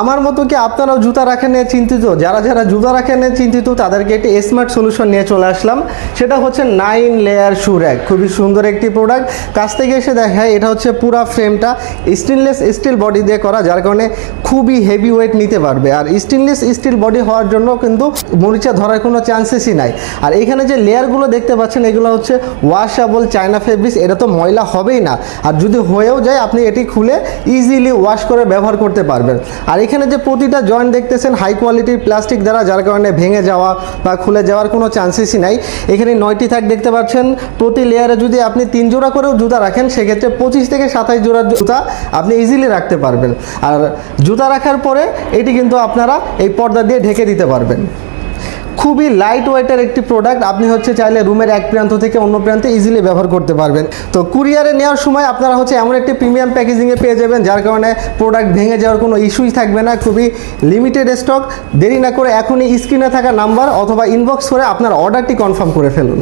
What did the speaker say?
আমার মতো কি আপনারাও জুতা রাখা নিয়ে চিন্তিত? যারা যারা জুতা রাখা নিয়ে চিন্তিত তাদেরকে একটি স্মার্ট সলিউশন নিয়ে চলে আসলাম। সেটা হচ্ছে 9 লেয়ার শু র‍্যাক। খুবই সুন্দর একটি প্রোডাক্ট। কাছ থেকে এসে দেখায় এটা হচ্ছে পুরো ফ্রেমটা স্টেনলেস স্টিল বডি দিয়ে করা, যার কারণে খুবই হেভি ওয়েট নিতে পারবে। আর স্টেনলেস স্টিল বডি হওয়ার জন্য কিন্তু মরিচা ধরার কোনো চান্সেসই নাই। আর এখানে যে লেয়ারগুলো দেখতে পাচ্ছেন এগুলো হচ্ছে ওয়াশেবল চায়না ফেব্রিক্স। এটা তো ময়লা হবেই না, আর যদি হয়েও যায় আপনি এটি খুলে ইজিলি ওয়াশ করে ব্যবহার করতে পারবেন। আর এখানে যে প্রতিটা জয়েন্ট দেখতেছেন হাই কোয়ালিটির প্লাস্টিক দ্বারা, যার কারণে ভেঙে যাওয়া বা খুলে যাওয়ার কোনো চান্সেসই নাই। এখানে 9টি থাক দেখতে পাচ্ছেন। প্রতি লেয়ারে যদি আপনি 3 জোড়া করেও জুতা রাখেন সেক্ষেত্রে 25 থেকে 27 জোড়ার জুতা আপনি ইজিলি রাখতে পারবেন। আর জুতা রাখার পরে এটি কিন্তু আপনারা এই পর্দা দিয়ে ঢেকে দিতে পারবেন। খুবই লাইট ওয়েটের একটি প্রোডাক্ট। আপনি হচ্ছে চাইলে রুমের এক প্রান্ত থেকে অন্য প্রান্তে ইজিলি ব্যবহার করতে পারবেন। তো কুরিয়ারে নেওয়ার সময় আপনারা হচ্ছে এমন একটি প্রিমিয়াম প্যাকেজিংয়ে পেয়ে যাবেন যার কারণে প্রোডাক্ট ভেঙে যাওয়ার কোনো ইস্যুই থাকবে না। খুবই লিমিটেড স্টক। দেরি না করে এখনই স্ক্রিনে থাকা নাম্বার অথবা ইনবক্স করে আপনার অর্ডারটি কনফার্ম করে ফেলুন।